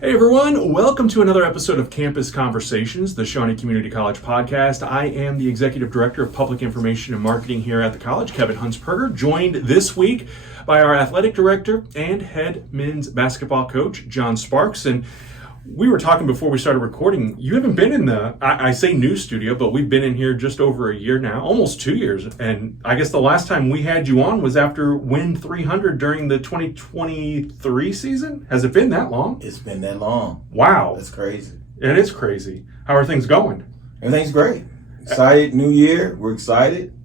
Hey everyone, welcome to another episode of Campus Conversations, the Shawnee Community College podcast. I am the Executive Director of Public Information and Marketing here at the college, Kevin Hunsperger, joined this week by our Athletic Director and Head Men's Basketball Coach, John Sparks. And we were talking before we started recording, you haven't been in the, I say new studio, but we've been in here just over a year now, almost 2 years. And I guess the last time we had you on was after Win 300 during the 2023 season. Has it been that long? It's been that long. Wow. That's crazy. It is crazy. How are things going? Everything's great. Excited. New year. We're excited.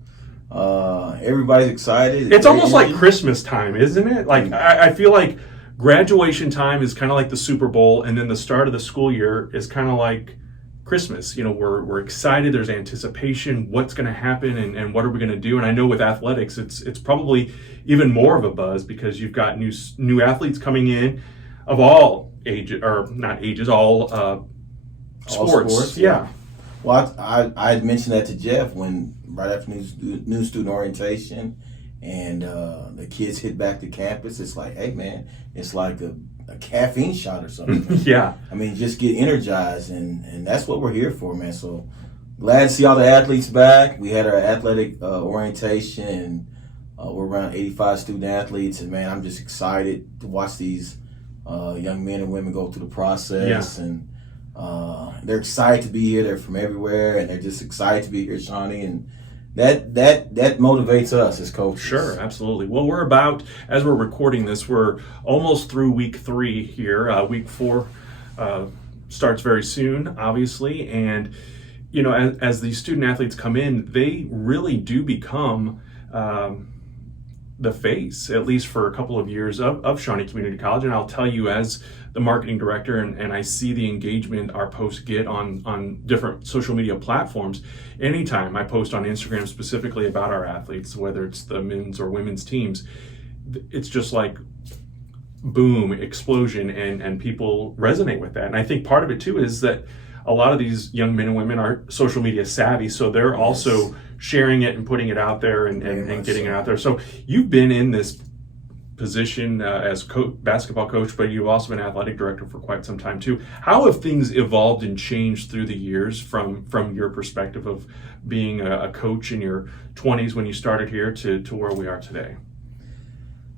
Everybody's excited. It's almost like Christmas time, isn't it? Like, I feel like graduation time is kind of like the Super Bowl, and then the start of the school year is kind of like Christmas. You know, we're excited. There's anticipation. What's going to happen, and what are we going to do? And I know with athletics, it's probably even more of a buzz because you've got new athletes coming in of all ages, or not ages, all sports. Yeah. Well, I had mentioned that to Jeff right after new student orientation, and the kids hit back to campus. It's like, hey man, it's like a caffeine shot or something. Yeah. I mean, just get energized, and that's what we're here for, man. So glad to see all the athletes back. We had our athletic orientation, and we're around 85 student athletes, and man, I'm just excited to watch these young men and women go through the process. Yeah. And they're excited to be here. They're from everywhere, and they're just excited to be here, Shawnee, and that motivates us as coaches. Sure, absolutely. Well, as we're recording this, we're almost through week 3 here. Week 4 starts very soon, obviously, and you know, as these student athletes come in, they really do become the face, at least for a couple of years, of Shawnee Community College. And I'll tell you, as the marketing director, and I see the engagement our posts get on different social media platforms. Anytime I post on Instagram specifically about our athletes, whether it's the men's or women's teams, it's just like boom, explosion, and people resonate with that. And I think part of it too is that a lot of these young men and women are social media savvy, so they're also sharing it and putting it out there and getting it out there. So you've been in this position as basketball coach, but you've also been athletic director for quite some time too. How have things evolved and changed through the years from your perspective of being a coach in your 20s when you started here to where we are today?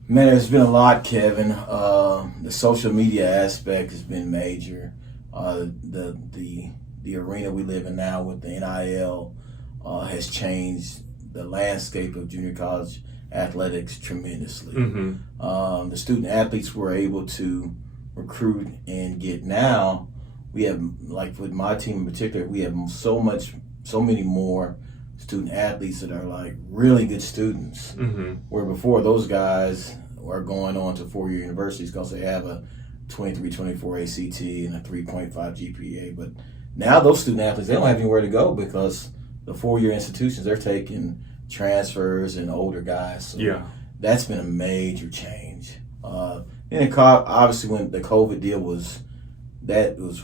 Man, there's been a lot, Kevin. The social media aspect has been major. The arena we live in now with the NIL has changed the landscape of junior college athletics tremendously. Mm-hmm. The student athletes were able to recruit and get now. We have, like with my team in particular, we have so many more student athletes that are like really good students. Mm-hmm. Where before those guys are going on to 4-year universities because they have a 23-24 ACT and a 3.5 GPA. But now those student athletes, they don't have anywhere to go because the 4-year institutions, they're taking transfers and older guys. So yeah, that's been a major change. And obviously when the COVID deal was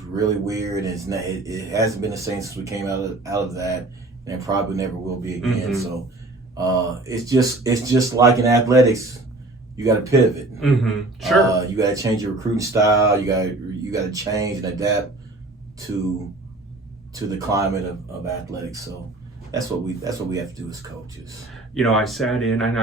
really weird, and it hasn't been the same since we came out of that, and it probably never will be again. Mm-hmm. So it's just like in athletics, you got to pivot. Mm-hmm. Sure. You got to change your recruiting style. You got to change and adapt to the climate of athletics. So that's what we have to do as coaches. You know, I sat in, and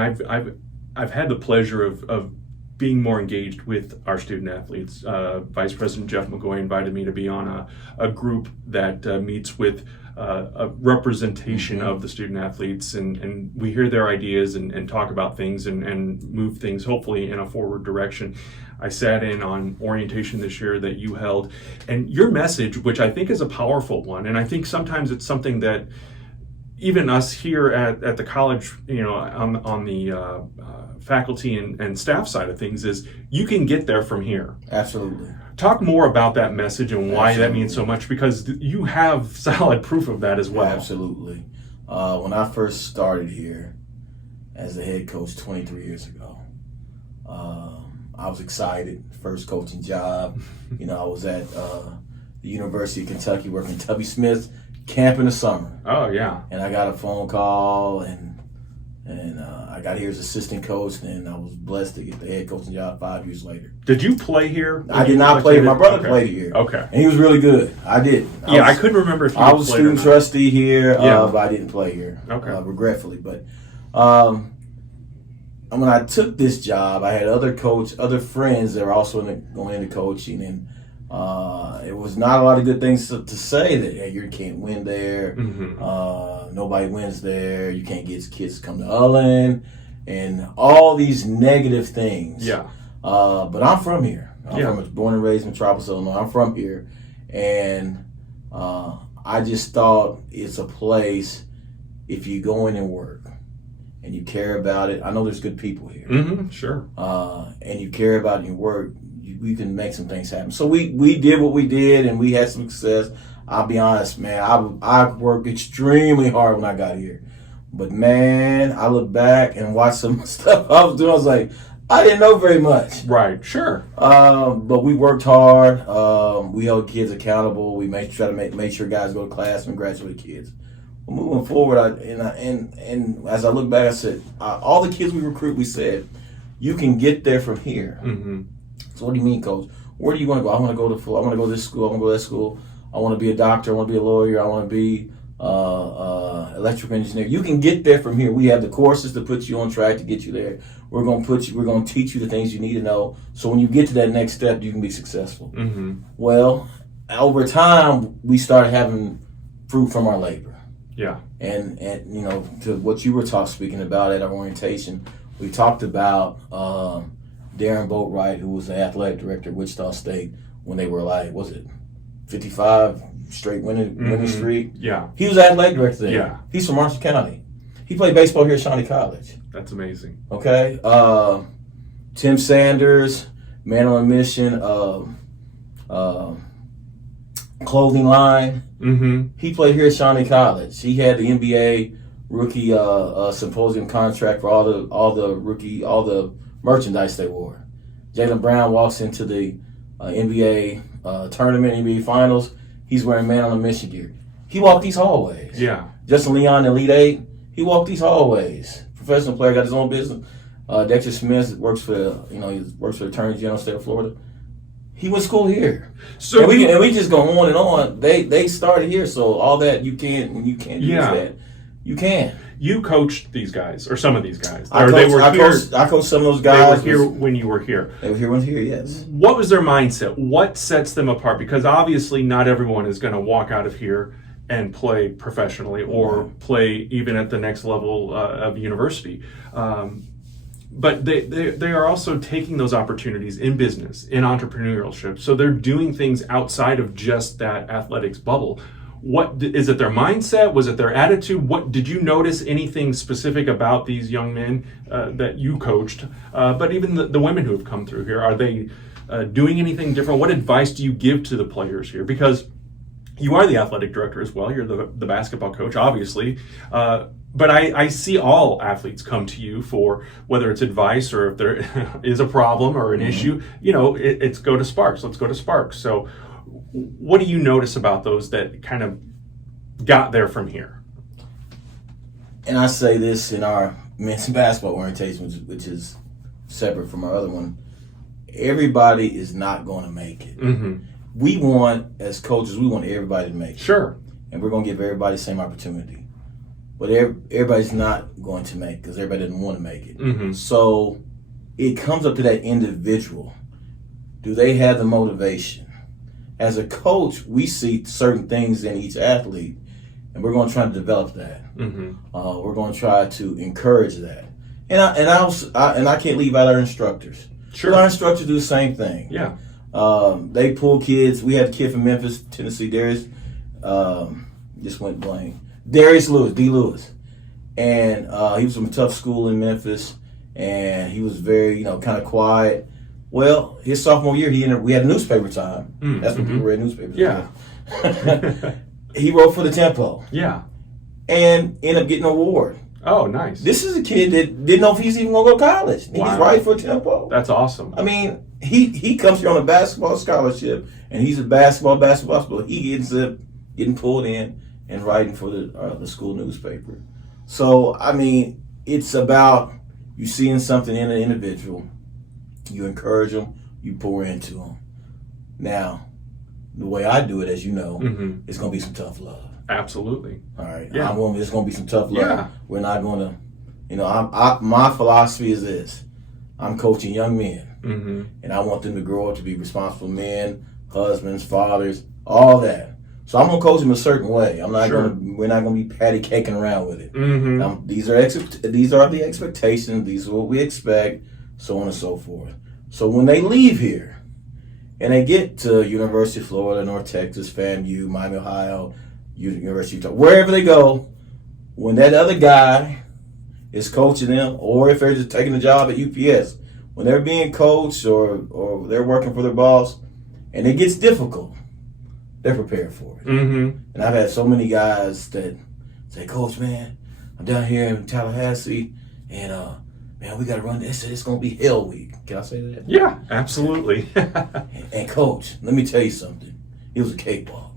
I've had the pleasure of being more engaged with our student athletes. Vice President Jeff McGoy invited me to be on a group that meets with a representation mm-hmm. of the student athletes, and we hear their ideas and talk about things and move things hopefully in a forward direction. I sat in on orientation this year that you held, and your message, which I think is a powerful one, and I think sometimes it's something that even us here at the college, you know, on the faculty and staff side of things, is you can get there from here. Absolutely. Talk more about that message and why Absolutely. that means so much, because you have solid proof of that as well. Absolutely. When I first started here as a head coach 23 years ago, I was excited. First coaching job. You know, I was at the University of Kentucky working Tubby Smith camp in the summer. Oh, yeah. And I got a phone call, and And I got here as assistant coach, and I was blessed to get the head coaching job 5 years later. Did you play here? I did not play. My brother played here. Okay. And he was really good. I did. I couldn't remember if you I was a student trustee here, but I didn't play here. Okay. Regretfully. But when I took this job, I had other friends that were also going into coaching, and it was not a lot of good things to say that, hey, you can't win there. Mm-hmm. Nobody wins there. You can't get kids to come to Ullen, and all these negative things. Yeah. But I'm from here. I'm born and raised in Metropolis, Illinois. I'm from here, and I just thought it's a place if you go in and work and you care about it. I know there's good people here. Mm-hmm. Sure. And you care about your work, we can make some things happen. So we did what we did, and we had some success. I'll be honest, man, I worked extremely hard when I got here. But, man, I look back and watch some stuff I was doing. I was like, I didn't know very much. Right, sure. But we worked hard. We held kids accountable. We try to make sure guys go to class and graduate kids. Well, moving forward, and as I look back, I said, all the kids we recruit, we said, you can get there from here. Mm-hmm. So what do you mean, coach? Where do you want to go? I want to go to this school. I want to go to that school. I want to be a doctor. I want to be a lawyer. I want to be electrical engineer. You can get there from here. We have the courses to put you on track to get you there. We're going to teach you the things you need to know. So when you get to that next step, you can be successful. Mm-hmm. Well, over time, we started having fruit from our labor. Yeah. And you know, to what you were speaking about at our orientation, we talked about Darren Boatwright, who was the athletic director at Wichita State when they were like, was it 55 straight winning streak? Yeah. He was athletic director there. Yeah. He's from Marshall County. He played baseball here at Shawnee College. That's amazing. Okay. Tim Sanders, man on a mission, clothing line. Mm-hmm. He played here at Shawnee College. He had the NBA rookie symposium contract for all the merchandise they wore. Jaylen Brown walks into the NBA tournament, NBA Finals. He's wearing man on a mission gear. He walked these hallways. Yeah. Justin Leon, Elite Eight. He walked these hallways. Professional player, got his own business. Dexter Smith works for the Attorney General of the State of Florida. He went to school here. So and we just go on and on. They started here, so all that you can't use that. You can. You coached these guys, or some of these guys. I coached some of those guys. They were here when you were here. They were here when I was here, yes. What was their mindset? What sets them apart? Because obviously not everyone is going to walk out of here and play professionally or play even at the next level of university. But they are also taking those opportunities in business, in entrepreneurship. So they're doing things outside of just that athletics bubble. What is it? Their mindset? Was it their attitude? What did you notice anything specific about these young men that you coached? But even the women who have come through here, are they doing anything different? What advice do you give to the players here? Because you are the athletic director as well. You're the basketball coach, obviously. But I see all athletes come to you for whether it's advice or if there is a problem or an issue. You know, it's go to Sparks. Let's go to Sparks. So what do you notice about those that kind of got there from here? And I say this in our men's basketball orientation, which is separate from our other one. Everybody is not going to make it. Mm-hmm. We want, as coaches, we want everybody to make it. Sure. And we're going to give everybody the same opportunity. But everybody's not going to make it because everybody doesn't want to make it. Mm-hmm. So it comes up to that individual. Do they have the motivation? As a coach, we see certain things in each athlete, and we're going to try to develop that. Mm-hmm. We're going to try to encourage that. And I can't leave out our instructors. Sure. Our instructors do the same thing. Yeah. They pull kids. We had a kid from Memphis, Tennessee, Darius. Just went blank. Darius Lewis, D. Lewis. And he was from a tough school in Memphis, and he was very, kind of quiet. Well, his sophomore year, we had a newspaper time. That's when people read newspapers. Yeah. He wrote for the Tempo. Yeah. And ended up getting an award. Oh, nice. This is a kid that didn't know if he's even going to go to college. Wow. He's writing for Tempo. That's awesome. I mean, he comes here on a basketball scholarship, and he's a basketball. He ends up getting pulled in and writing for the school newspaper. So, I mean, it's about you seeing something in an individual, you encourage them, you pour into them. Now, the way I do it, as you know, it's going to be some tough love. Absolutely. All right. Yeah. It's going to be some tough love. Yeah. We're not going to, my philosophy is this. I'm coaching young men, and I want them to grow up to be responsible men, husbands, fathers, all that. So I'm gonna coach them a certain way. I'm not we're not gonna be patty caking around with it. These are the expectations. These are what we expect, so on and so forth. So when they leave here, and they get to University of Florida, North Texas, FAMU, Miami, Ohio, University of Utah, wherever they go, when that other guy is coaching them, or if they're just taking a job at UPS, when they're being coached or they're working for their boss, and it gets difficult, they're prepared for it. And I've had so many guys that say, Coach, man, I'm down here in Tallahassee, and man, we got to run this. It's going to be hell week. Can I say that? Yeah, absolutely. and Coach, let me tell you something. It was a cakewalk.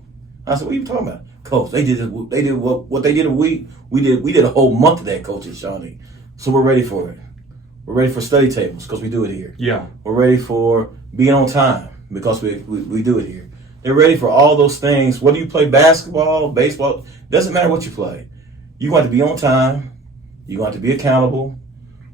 I said, what are you talking about? Coach, they did what they did a week. We did a whole month of that, Coach, at Shawnee. So we're ready for it. We're ready for study tables because we do it here. Yeah. We're ready for being on time because we do it here. They're ready for all those things. Whether you play basketball, baseball, doesn't matter what you play. You want to be on time. You want to be accountable,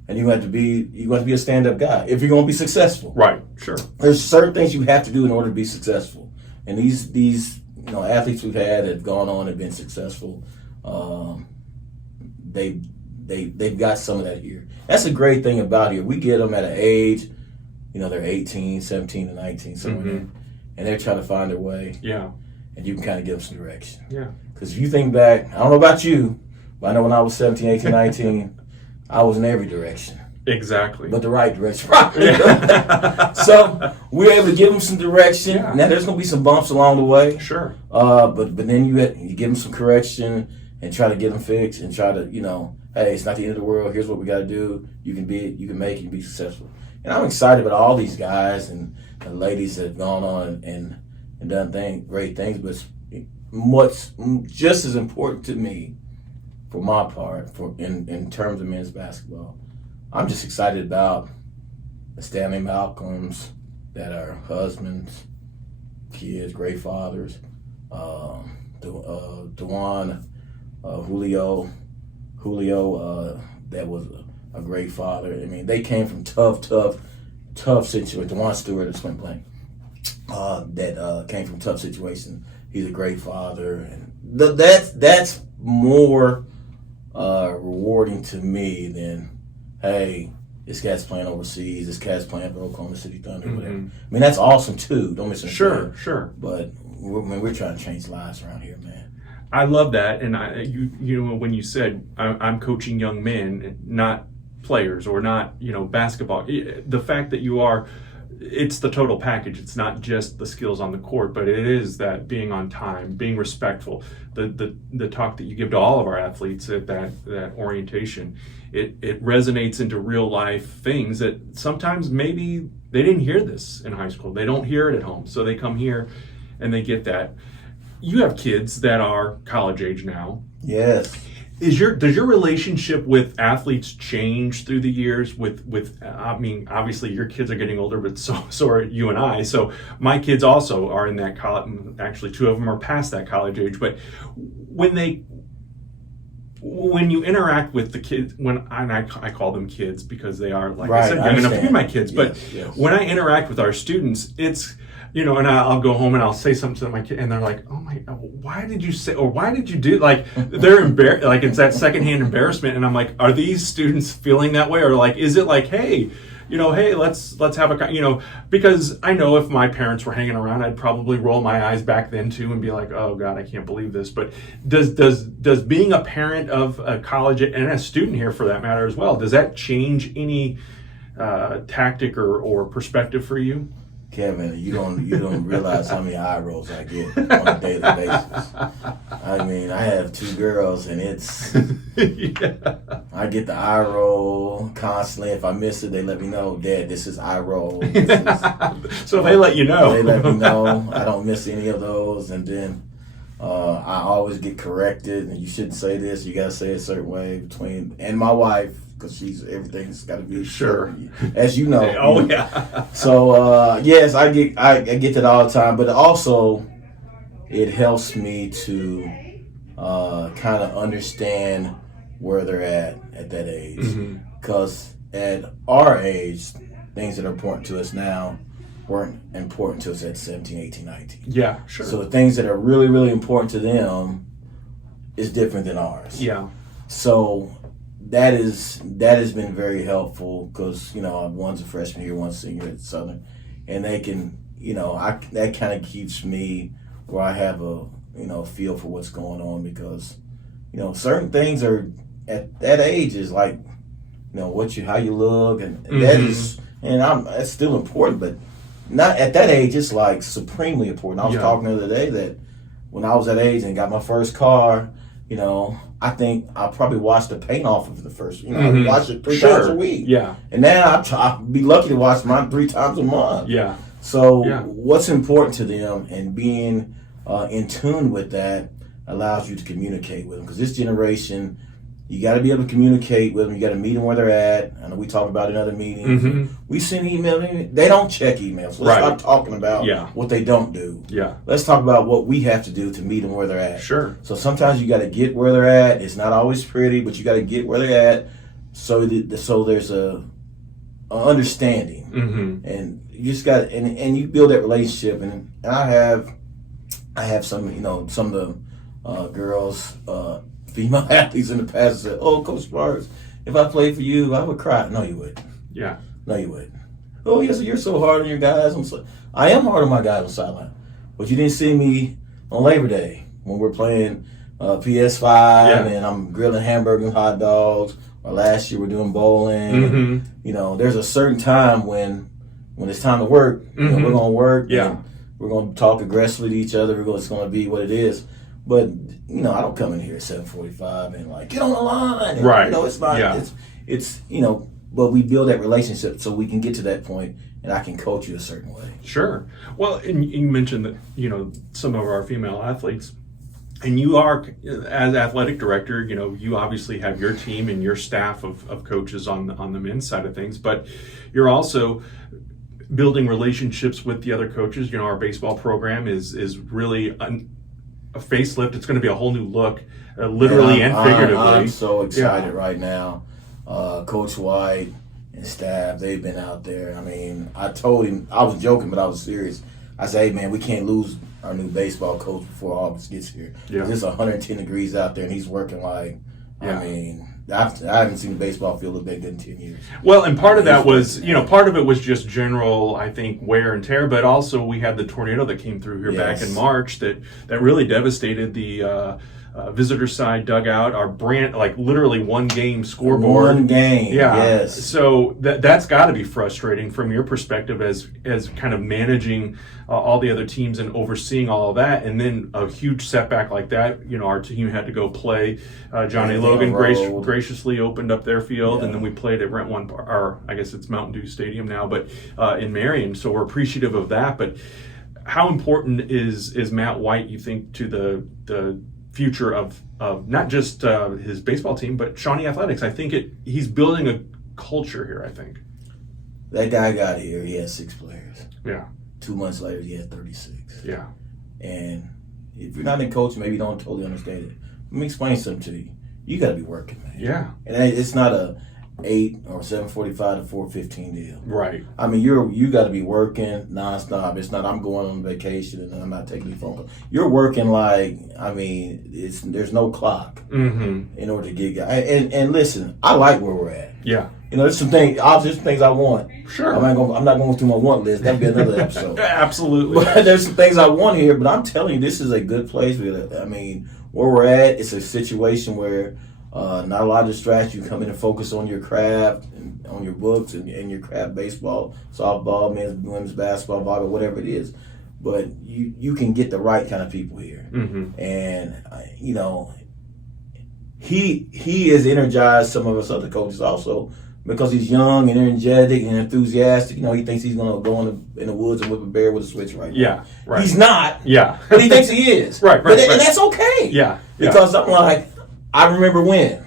and you want to be a stand-up guy if you're going to be successful. Right. Sure. There's certain things you have to do in order to be successful, and these athletes we've had have gone on and been successful. They've got some of that here. That's a great thing about here. We get them at an age, they're 18, 17, and 19, somewhere and they're trying to find their way. Yeah. And you can kind of give them some direction. Yeah. Because if you think back, I don't know about you, but I know when I was 17, 18, 19, I was in every direction. Exactly. But the right direction. So we're able to give them some direction. Yeah. Now there's going to be some bumps along the way. Sure. But then you give them some correction and try to get them fixed and try to, hey, it's not the end of the world. Here's what we got to do. You can make it, you can be successful. And I'm excited about all these guys and ladies that have gone on and done great things. But what's just as important to me, for my part, in terms of men's basketball, I'm just excited about the Stanley Malcolms that are husbands, kids, great fathers. DeJuan, Julio, that was a great father. I mean, they came from tough situations. DeJuan Stewart at Swim Blank, that came from tough situations. He's a great father, and that's more rewarding to me than, hey, this cat's playing overseas, this cat's playing for Oklahoma City Thunder, whatever. I mean, that's awesome too. Don't misunderstand. Sure. But we're trying to change lives around here, man. I love that, and when you said I'm coaching young men, not players or not basketball. The fact that you are, it's the total package. It's not just the skills on the court, but it is that being on time, being respectful. The talk that you give to all of our athletes at that orientation, it resonates into real life things that sometimes maybe they didn't hear this in high school. They don't hear it at home, so they come here and they get that. You have kids that are college age now. Yes. Does your relationship with athletes change through the years? I mean, obviously your kids are getting older, but so are you and I. So my kids also are in that college. Actually, two of them are past that college age. But when you interact with the kids, I call them kids because they are, like I said, young enough to be my kids. But yes. When I interact with our students, it's, and I'll go home and I'll say something to my kid, and they're like, "Oh my, why did you say, or why did you do?" Like they're embarrassed, like it's that secondhand embarrassment, and I'm like, "Are these students feeling that way, or like, is it like, hey, hey, let's have a, because I know if my parents were hanging around, I'd probably roll my eyes back then too and be like, oh God, I can't believe this." But does being a parent of a college and a student here for that matter as well, does that change any tactic or perspective for you? Kevin, you don't realize how many eye rolls I get on a daily basis. I mean, I have two girls, and it's I get the eye roll constantly. If I miss it, they let me know, Dad, this is eye roll. So they let you know. They let me know. I don't miss any of those, and then I always get corrected, and you shouldn't say this. You got to say it a certain way and my wife, because everything's got to be sure, as you know. Oh yeah. So yes, I get that all the time, but also it helps me to kind of understand where they're at that age, because at our age, things that are important to us now weren't important to us at 17, 18, 19. Yeah, sure. So the things that are really, really important to them is different than ours. Yeah. So that has been very helpful, because one's a freshman here, one's senior at Southern, and they can that kind of keeps me where I have a feel for what's going on, because certain things are at that age is like how you look, and that is, and that's still important, but not at that age. It's like supremely important. I was talking the other day that when I was that age and got my first car, I think I probably washed the paint off of the first. I watched it 3 times a week. Yeah. And now I'd be lucky to watch mine 3 times a month. Yeah. So what's important to them, and being in tune with that allows you to communicate with them, because this generation, you got to be able to communicate with them. You got to meet them where they're at. I know we talk about it in other meetings. We send emails. They don't check emails. So let's stop talking about what they don't do. Yeah. Let's talk about what we have to do to meet them where they're at. Sure. So sometimes you got to get where they're at. It's not always pretty, but you got to get where they're at. So there's a understanding, and you just got and you build that relationship. And I have some some of the girls. Female athletes in the past said, "Oh, Coach Sparks, if I played for you, I would cry." No, you wouldn't. Yeah. No, you wouldn't. Oh, yes, you're so hard on your guys. I am hard on my guys on the sideline, but you didn't see me on Labor Day when we're playing PS5 and I'm grilling hamburgers and hot dogs. Or last year we're doing bowling. And, there's a certain time when it's time to work. We're gonna work. Yeah. And we're gonna talk aggressively to each other. It's gonna be what it is. But I don't come in here at 7:45 and like get on the line. And, right. It's not. Yeah. It's But we build that relationship so we can get to that point, and I can coach you a certain way. Sure. Well, and you mentioned that some of our female athletes, and you are, as athletic director, you obviously have your team and your staff of coaches on the men's side of things, but you're also building relationships with the other coaches. Our baseball program is really a facelift. It's going to be a whole new look, literally and figuratively. I'm so excited right now. Coach White and staff, they've been out there. I mean, I told him, I was joking, but I was serious. I said, hey, man, we can't lose our new baseball coach before August gets here. Yeah. It's 110 degrees out there, and he's working like, I mean, I haven't seen the baseball field look that good in 10 years. Well, and part of that was, part of it was just general, I think, wear and tear, but also we had the tornado that came through here back in March that really devastated the visitor side dugout, our brand, like literally one game scoreboard. One game, yes. So that's got to be frustrating from your perspective as kind of managing all the other teams and overseeing all of that, and then a huge setback like that. Our team had to go play. Johnny Logan graciously opened up their field, and then we played at I guess it's Mountain Dew Stadium now, but in Marion. So we're appreciative of that. But how important is Matt White, you think, to the future of not just his baseball team, but Shawnee Athletics? I think he's building a culture here, I think. That guy got here, he had 6 players. Yeah. 2 months later, he had 36. Yeah. And if you're not in coaching, maybe you don't totally understand it. Let me explain something to you. You got to be working, man. Yeah. And it's not a 8 or 7:45 to 4:15 deal. Right. I mean, you got to be working nonstop. It's not I'm going on vacation and I'm not taking any phone calls. You're working like, I mean, there's no clock in order to get guys. And listen, I like where we're at. Yeah. There's some things I want. Sure. I'm not going through my want list. That'd be another episode. Absolutely. But there's some things I want here. But I'm telling you, this is a good place. I mean, where we're at, it's a situation where not a lot of distraction. You come in and focus on your craft and on your books and your craft, baseball, softball, men's, women's basketball, volleyball, whatever it is. But you can get the right kind of people here. And, he has energized some of us other coaches also because he's young and energetic and enthusiastic, he thinks he's going to go in the woods and whip a bear with a switch right now. Yeah, right. He's not. Yeah. But he thinks he is. Right. And that's okay. Yeah. Because I'm like, I remember when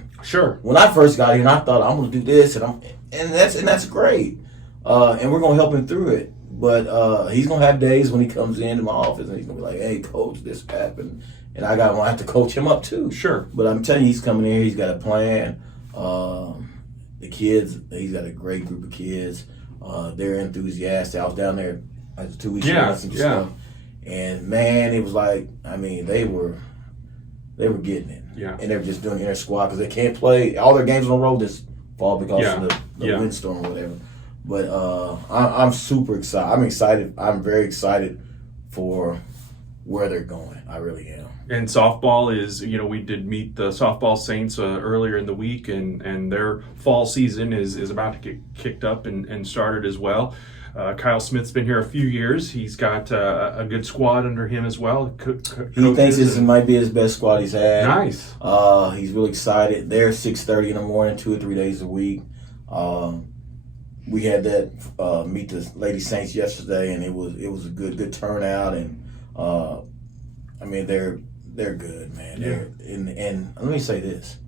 I first got here and I thought I'm going to do this and that's great. And we're going to help him through it. But he's going to have days when he comes into my office and he's going to be like, hey, coach, this happened. And I have to coach him up too. Sure. But I'm telling you, he's coming in, he's got a plan. The kids, he's got a great group of kids. They're enthusiastic. I was down there 2 weeks ago and stuff. And man, it was like, they were getting it. Yeah. And they were just doing inter squad because they can't play all their games on the road this fall because of the windstorm or whatever. But I'm super excited. I'm excited. I'm very excited for where they're going. I really am. And softball is, we did meet the softball Saints earlier in the week, and their fall season is about to get kicked up and started as well. Kyle Smith's been here a few years. He's got a good squad under him as well. He thinks this might be his best squad he's had. Nice. He's really excited. They're 6:30 in the morning, 2 or 3 days a week. We had that meet the Lady Saints yesterday, and it was a good turnout. And they're good, man. And let me say this,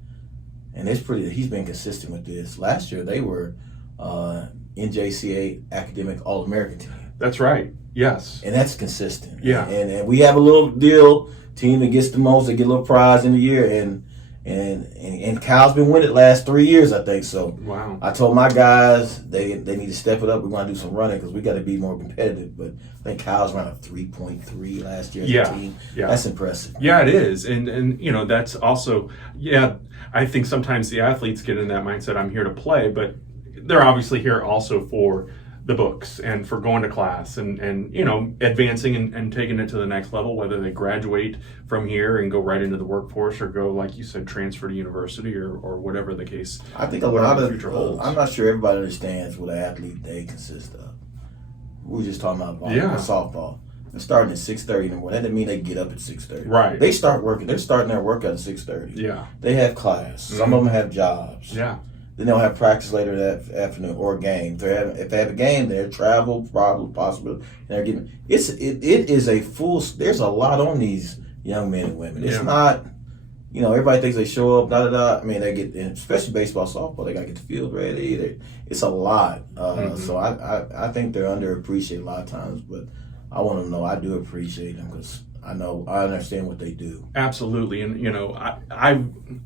and he's been consistent with this. Last year they were NJCA Academic All-American team. That's right. Yes. And that's consistent. Yeah. And we have a little deal, team that gets the most, they get a little prize in the year, and Kyle's been winning it last 3 years, I think. So wow. I told my guys they need to step it up. We're going to do some running because we got to be more competitive. But I think Kyle's ran a 3.3 last year as a team. Yeah. That's impressive. Yeah, it is. And that's also, I think sometimes the athletes get in that mindset, I'm here to play, but they're obviously here also for the books and for going to class and advancing and taking it to the next level, whether they graduate from here and go right into the workforce or go, like you said, transfer to university or whatever the case. I think a lot of future holds. I'm not sure everybody understands what an athlete day consists of. We were just talking about softball. They're starting at 6:30 in the morning. That doesn't mean they get up at 6:30. Right. They start working. They're starting their workout at 6:30. Yeah. They have class. Some of them have jobs. Yeah. Then they'll have practice later that afternoon or a game. If they have a game, they're travel, probably possible. And they're getting it is a full. There's a lot on these young men and women. It's not, everybody thinks they show up. They get, especially baseball, softball. They got to get the field ready. It's a lot. So I think they're underappreciated a lot of times. But I want them to know I do appreciate them because I understand what they do. Absolutely, and I'm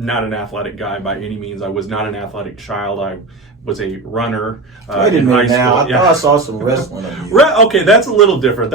not an athletic guy by any means. I was not an athletic child. I was a runner in high school. I thought I saw some wrestling of you. Okay, that's a little different.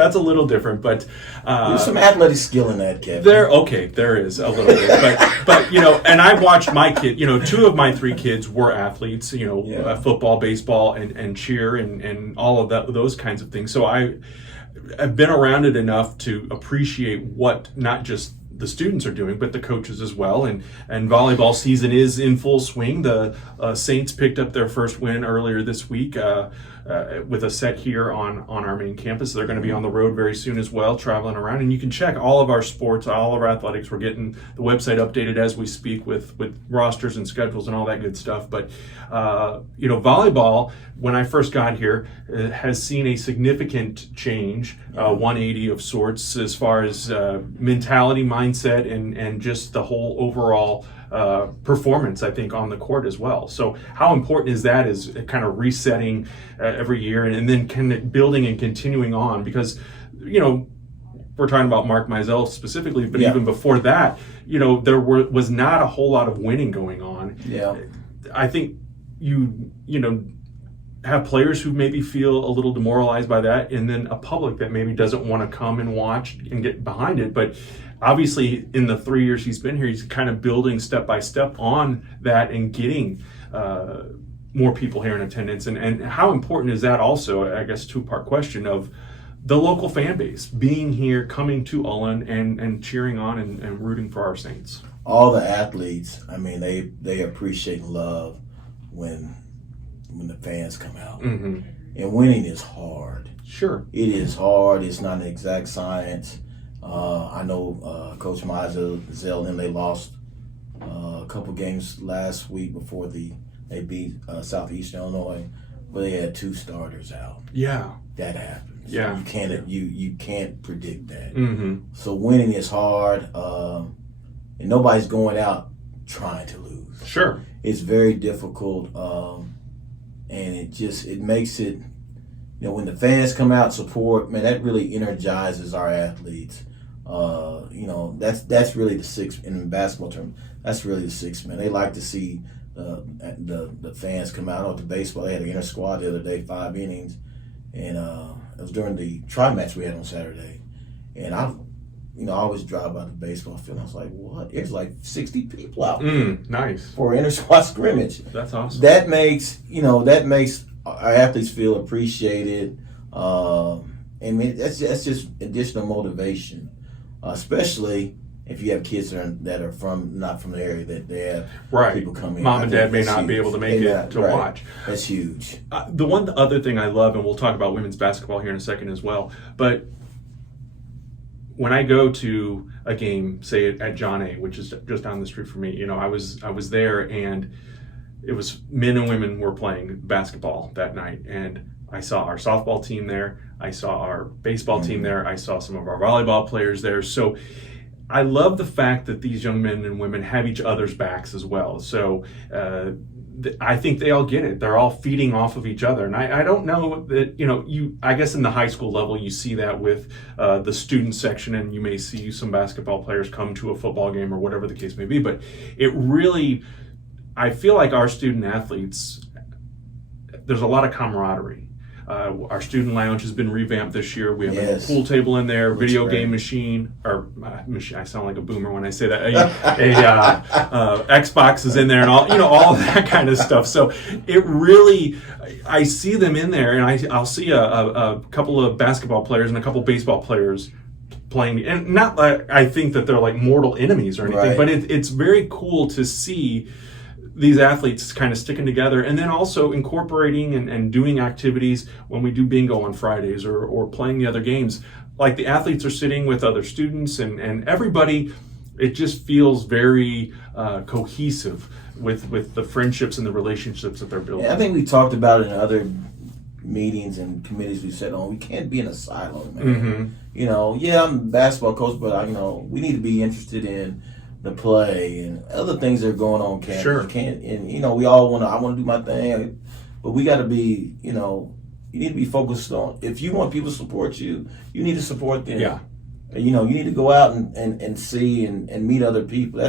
But there's some athletic skill in that, Kevin. There is a little bit, but and I watched my kid. 2 of my 3 kids were athletes. Football, baseball, and cheer, and all of those kinds of things. So I've been around it enough to appreciate what not just the students are doing, but the coaches as well. And volleyball season is in full swing. The Saints picked up their first win earlier this week with a set here on our main campus. They're going to be on the road very soon as well, traveling around. And you can check all of our sports, all of our athletics. We're getting the website updated as we speak with rosters and schedules and all that good stuff. But volleyball, when I first got here, has seen a significant change, 180 of sorts, as far as mentality, mindset, and just the whole overall performance, I think, on the court as well. So how important is that, is kind of resetting every year and then kind of building and continuing on? Because, we're talking about Mark Mizell specifically, but even before that, there was not a whole lot of winning going on. Yeah. I think you have players who maybe feel a little demoralized by that, and then a public that maybe doesn't want to come and watch and get behind it. But obviously, in the 3 years he's been here, he's kind of building step by step on that and getting more people here in attendance. And how important is that also, I guess, 2-part question of the local fan base being here, coming to Ullen and cheering on and rooting for our Saints? All the athletes, they appreciate and love when the fans come out. Mm-hmm. And winning is hard. Sure. It is hard. It's not an exact science. I know Coach Mizell and they lost a couple games last week before the They beat Southeastern Illinois, but they had 2 starters out. Yeah. That happens. Yeah. You can't predict that. Mm-hmm. So winning is hard, and nobody's going out trying to lose. Sure. It's very difficult, and it makes it. You know, when the fans come out support, man, that really energizes our athletes. You know, that's really the six in basketball terms. That's really the six man. They like to see the fans come out. On the baseball, they had an inter squad the other day, 5 innings, and it was during the tri-match we had on Saturday. And I always drive by the baseball field. I was like, what? There's like 60 people out there nice for an inter squad scrimmage. That's awesome. That makes our athletes feel appreciated. And that's just additional motivation, especially if you have kids that are not from the area, that they have people come in. Mom and dad may not be able to make it to watch. That's huge. The one other thing I love, and we'll talk about women's basketball here in a second as well, but when I go to a game, say at John A., which is just down the street from me, I was there, and it was men and women were playing basketball that night, and I saw our softball team there, I saw our baseball team there, I saw some of our volleyball players there. So I love the fact that these young men and women have each other's backs as well. So I think they all get it. They're all feeding off of each other. And I don't know that, I guess in the high school level, you see that with the student section, and you may see some basketball players come to a football game or whatever the case may be. But I feel like our student athletes, there's a lot of camaraderie. Our student lounge has been revamped this year. We have a pool table in there, video game machine, I sound like a boomer when I say that. Xbox is in there, and all of that kind of stuff. So it really, I see them in there, and I'll see a couple of basketball players and a couple of baseball players playing, and not like I think that they're like mortal enemies or anything, but it's very cool to see these athletes kind of sticking together, and then also incorporating and doing activities when we do bingo on Fridays or playing the other games. Like the athletes are sitting with other students and everybody, it just feels very cohesive with the friendships and the relationships that they're building. Yeah, I think we talked about it in other meetings and committees we sat on. We can't be in a silo, man. Mm-hmm. I'm a basketball coach, but we need to be interested in the play and other things that are going on campus. Sure. We all I want to do my thing, but we got to be, you need to be focused on, if you want people to support you, you need to support them. Yeah. You need to go out and see and meet other people.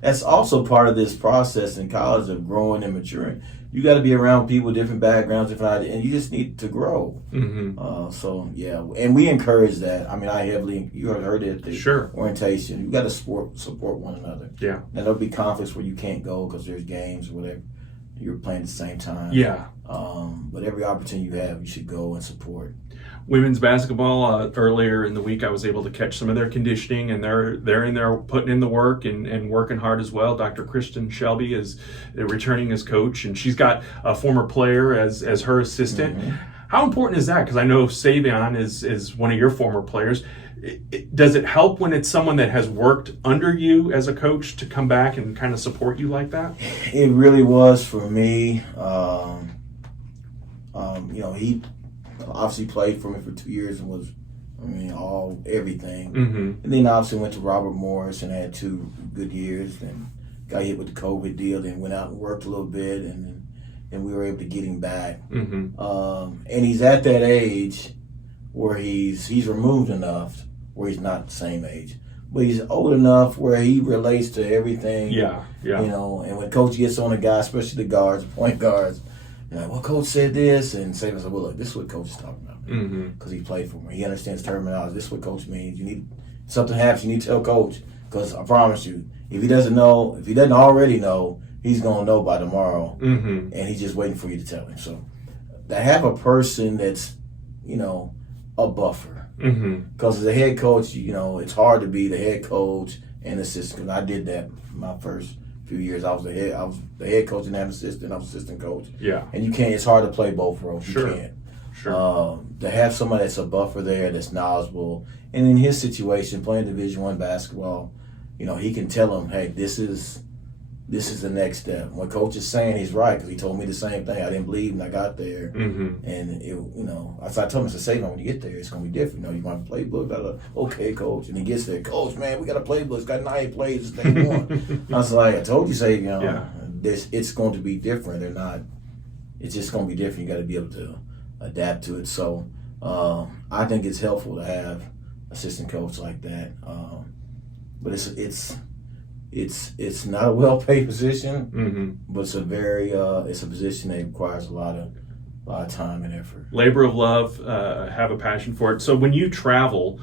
That's also part of this process in college of growing and maturing. You got to be around people with different backgrounds, different ideas, and you just need to grow. Mm-hmm. And we encourage that. I mean, you heard it at the orientation. You got to support one another. Yeah. Now there'll be conflicts where you can't go because there's games or whatever. You're playing at the same time. Yeah. But every opportunity you have, you should go and support. Women's basketball, earlier in the week, I was able to catch some of their conditioning, and they're in there putting in the work and working hard as well. Dr. Kristen Shelby is returning as coach, and she's got a former player as her assistant. Mm-hmm. How important is that? Because I know Savion is one of your former players. Does it help when it's someone that has worked under you as a coach to come back and kind of support you like that? It really was for me. He obviously played for me for 2 years and was, everything. Mm-hmm. And then obviously went to Robert Morris and had 2 good years, and got hit with the COVID deal, then went out and worked a little bit, and we were able to get him back. Mm-hmm. And he's at that age where he's removed enough where he's not the same age, but he's old enough where he relates to everything. Yeah. And when coach gets on a guy, especially the guards, point guards, well, coach said this, and Saban said, well, look, this is what coach is talking about, because he played for me. He understands terminology. This is what coach means. Something happens, you need to tell coach, because I promise you, if he doesn't already know, he's going to know by tomorrow, and he's just waiting for you to tell him. So to have a person that's, a buffer, because as a head coach, it's hard to be the head coach and assistant. I did that my first few years. I was the head coach and an assistant. I was assistant coach. Yeah. And you can't. It's hard to play both roles. Sure. You can't. Sure. To have somebody that's a buffer there, that's knowledgeable, and in his situation, playing Division I basketball, he can tell them, hey, this is this is the next step. What coach is saying, he's right, because he told me the same thing. I didn't believe when I got there. Mm-hmm. And, I told him, I said, when you get there, it's going to be different. You want a playbook? I was like, okay, coach. And he gets there, coach, man, we got a playbook. It's got 9 plays. It's day 1. I was like, I told you, Savion, it's going to be different. It's just going to be different. You got to be able to adapt to it. So I think it's helpful to have assistant coach like that. But it's not a well-paid position, but it's a very it's a position that requires a lot of time and effort. Labor of love, have a passion for it. So when you travel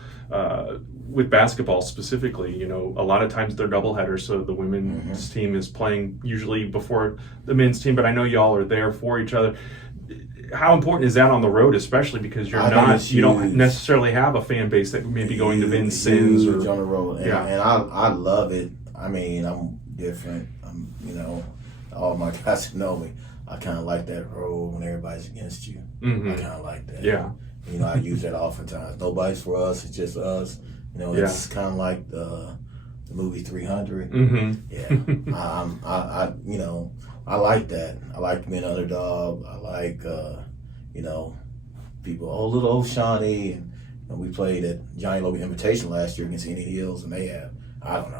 with basketball specifically, a lot of times they're doubleheaders. So the women's team is playing usually before the men's team, but I know y'all are there for each other. How important is that on the road, especially because you don't necessarily have a fan base that may be going to Vincennes or on the road, and I love it. I mean, I'm different. All my guys know me. I kind of like that role when everybody's against you. I kind of like that. Yeah. I use that oftentimes. Nobody's for us. It's just us. It's kind of like the movie 300. Yeah. I like that. I like being an underdog. I like, people, little old Shawnee. And we played at Johnny Logan Invitation last year against Indian Hills, and they have,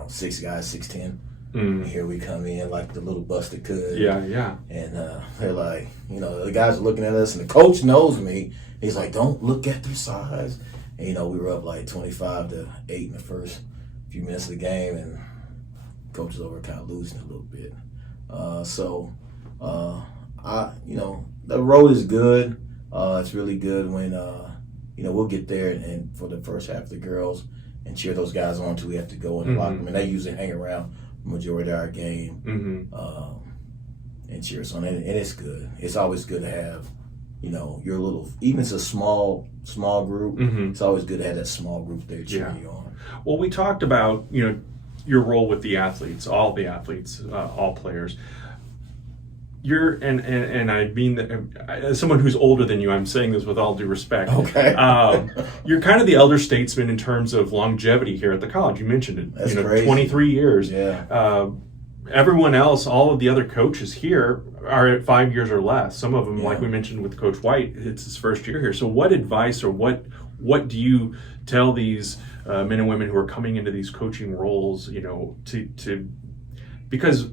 6 guys, 6'10". And here we come in like the little busted could. Yeah. And they're like, the guys are looking at us, and the coach knows me. He's like, don't look at their size. And, we were up like 25-8 in the first few minutes of the game, and coach is over kind of losing a little bit. The road is good. It's really good when, we'll get there and for the first half, the girls, and cheer those guys on until we have to go in the locker room. And they usually hang around the majority of our game and cheer us on. And it's good. It's always good to have, your little, even if it's a small group, it's always good to have that small group there cheering you on. Well, we talked about, your role with the athletes, all the athletes, all players. You're, and I mean that as someone who's older than you, I'm saying this with all due respect. Okay. You're kind of the elder statesman in terms of longevity here at the college. You mentioned it. That's crazy. 23 years. Yeah. Everyone else, all of the other coaches here are at 5 years or less. Some of them, like we mentioned with Coach White, it's his first year here. So what advice or what do you tell these men and women who are coming into these coaching roles, because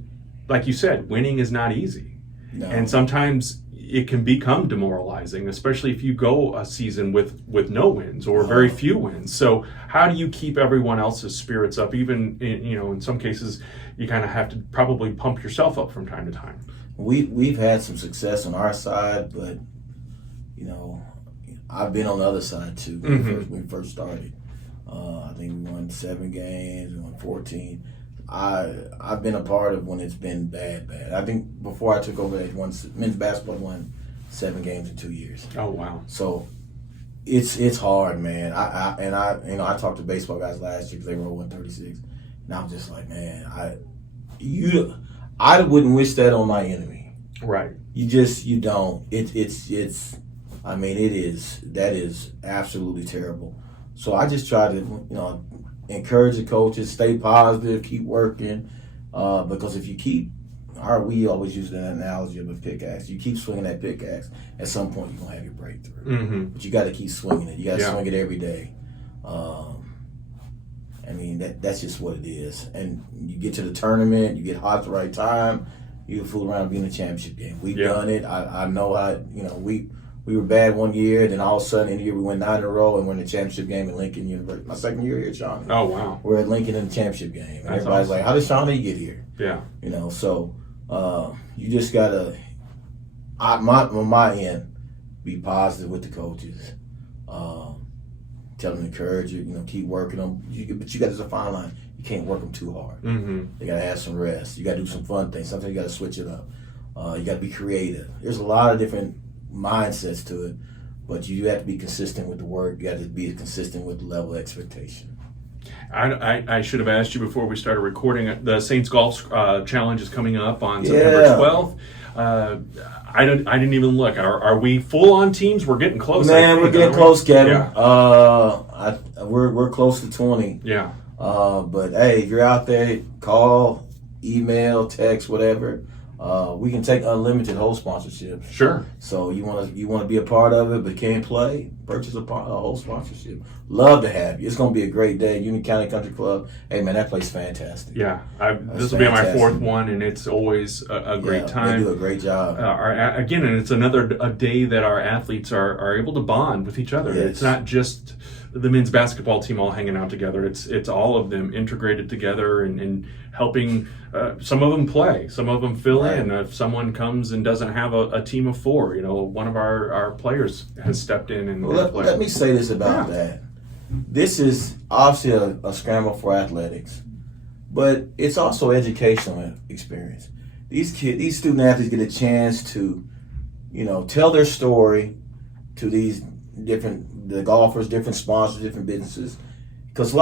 like you said, winning is not easy. No. And sometimes it can become demoralizing, especially if you go a season with no wins or very few wins. So how do you keep everyone else's spirits up? Even in some cases, you kind of have to probably pump yourself up from time to time. We've had some success on our side, but I've been on the other side too. When we first started, I think we won 7 games, we won 14. I've been a part of when it's been bad. I think before I took over, men's basketball won 7 games in 2 years. Oh wow! So it's hard, man. I talked to baseball guys last year because they were 136, and I'm just like, man, I wouldn't wish that on my enemy. Right. You don't. That is absolutely terrible. So I just try to encourage the coaches, stay positive, keep working, because if you we always use the analogy of a pickaxe. You keep swinging that pickaxe, at some point you're going to have your breakthrough. But you got to keep swinging it. You got to swing it every day. That's just what it is. And you get to the tournament, you get hot at the right time, you fool around and be in the championship game. We've done it. I know how, we were bad one year, then all of a sudden in the year we went 9 in a row and we're in the championship game at Lincoln University. My second year here at Shawnee. Oh, wow. We're at Lincoln in the championship game. And everybody's awesome. Like, how did Shawnee get here? Yeah. So you just got to, on my end, be positive with the coaches. Tell them to encourage you, keep working them. But you got to fine line. You can't work them too hard. They got to have some rest. You got to do some fun things. Sometimes you got to switch it up. You got to be creative. There's a lot of different mindsets to it, but you have to be consistent with the work. You got to be consistent with the level of expectation. I should have asked you before we started recording. The Saints Golf Challenge is coming up on September 12th. I didn't even look. Are we full on teams? We're getting close. Man, we're getting close, Kevin. Yeah. We're close to 20. Yeah. But hey, if you're out there, call email, text, whatever. We can take unlimited host sponsorships. Sure. So you want to be a part of it, but can't play? Purchase a host sponsorship. Love to have you. It's going to be a great day. Union County Country Club. Hey man, that place fantastic. Yeah, this will be my fourth one, and it's always a great time. They do a great job. Again, and it's a day that our athletes are able to bond with each other. Yes. It's not just the men's basketball team all hanging out together. It's all of them integrated together and helping. Some of them play, some of them fill in. If someone comes and doesn't have a team of four, one of our players has stepped in and played. Let me say this about that. This is obviously a scramble for athletics, but it's also educational experience. These student athletes get a chance to, tell their story to these the golfers, different sponsors, different businesses, because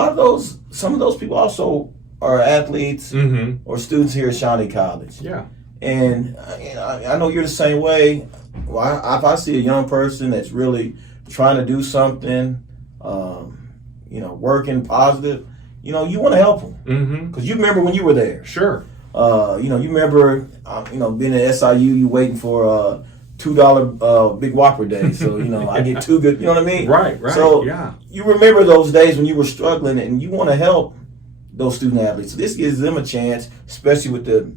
some of those people also are athletes or students here at Shawnee College. Yeah. And I know you're the same way. Well, if I see a young person that's really trying to do something, working positive, you want to help them. Because you remember when you were there. Sure. You remember, being at SIU, you waiting for $2 Big Whopper day. So, I get two good, you know what I mean? Right. So, yeah. You remember those days when you were struggling and you want to help those student athletes. So this gives them a chance, especially with the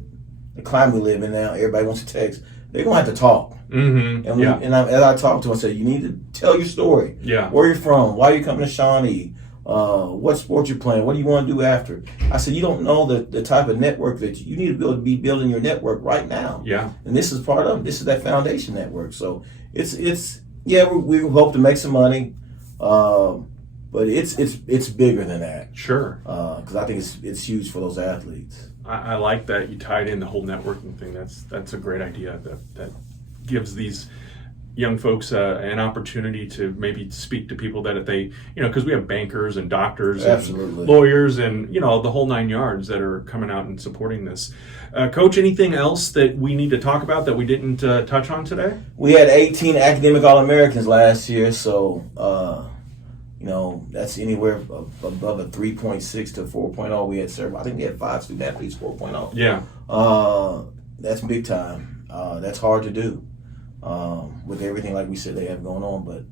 climate we live in now. Everybody wants to text. They're going to have to talk. And as I talk to them, I say, you need to tell your story. Yeah. Where you're from. Why you're coming to Shawnee. What sport you're playing. What do you want to do after? I said, you don't know the type of network that you need to be building your network right now. Yeah. And this is part of it. This is that foundation network. So we hope to make some money. But it's bigger than that. Sure. Because I think it's huge for those athletes. I like that you tied in the whole networking thing. That's a great idea. That gives these young folks an opportunity to maybe speak to people that if they, because we have bankers and doctors Absolutely. and lawyers and, the whole 9 yards that are coming out and supporting this. Coach, anything else that we need to talk about that we didn't touch on today? We had 18 academic All-Americans last year, so, that's anywhere above a 3.6 to 4.0. We had I think we had 5 student athletes 4.0. Yeah. That's big time. That's hard to do. With everything like we said they have going on, but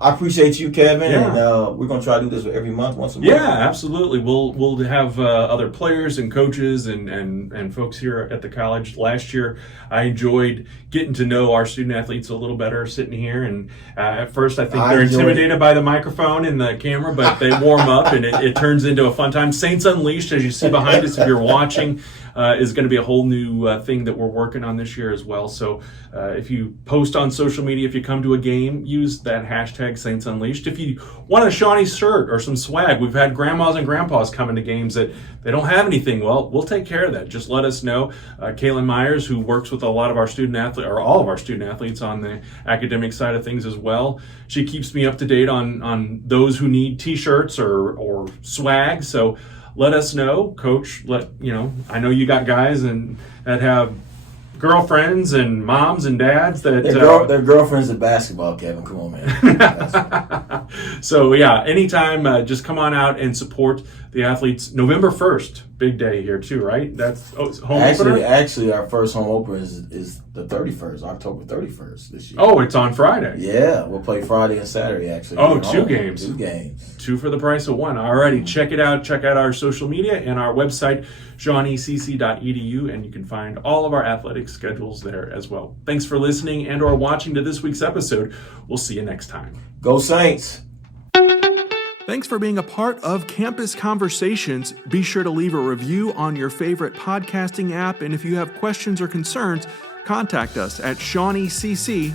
I appreciate you, Kevin, and we're gonna try to do this every month, once a month. Yeah, absolutely. We'll have other players and coaches and folks here at the college. Last year, I enjoyed getting to know our student athletes a little better sitting here, and at first I think they're intimidated by the microphone and the camera, but they warm up and it turns into a fun time. Saints Unleashed, as you see behind us if you're watching, is going to be a whole new thing that we're working on this year as well. So if you post on social media, if you come to a game, use that hashtag Saints Unleashed. If you want a Shawnee shirt or some swag, we've had grandmas and grandpas coming to games that they don't have anything. Well, we'll take care of that. Just let us know. Kaylin Myers, who works with a lot of our student athletes, or all of our student athletes on the academic side of things as well, she keeps me up to date on those who need t-shirts or swag. So let us know, Coach. I know you got guys that have girlfriends and moms and dads that their girlfriends at basketball. Kevin, come on, man. So anytime, just come on out and support the athletes. November 1st, big day here too, right? That's home opener. Actually, our first home opener is the 31st, October 31st this year. Oh, it's on Friday. Yeah, we'll play Friday and Saturday actually. Oh, two games. 2 games. 2 for the price of 1. Alrighty, check it out. Check out our social media and our website, shawneecc.edu, and you can find all of our athletic schedules there as well. Thanks for listening and or watching to this week's episode. We'll see you next time. Go Saints! Thanks for being a part of Campus Conversations. Be sure to leave a review on your favorite podcasting app, and if you have questions or concerns, contact us at shawneecc.edu.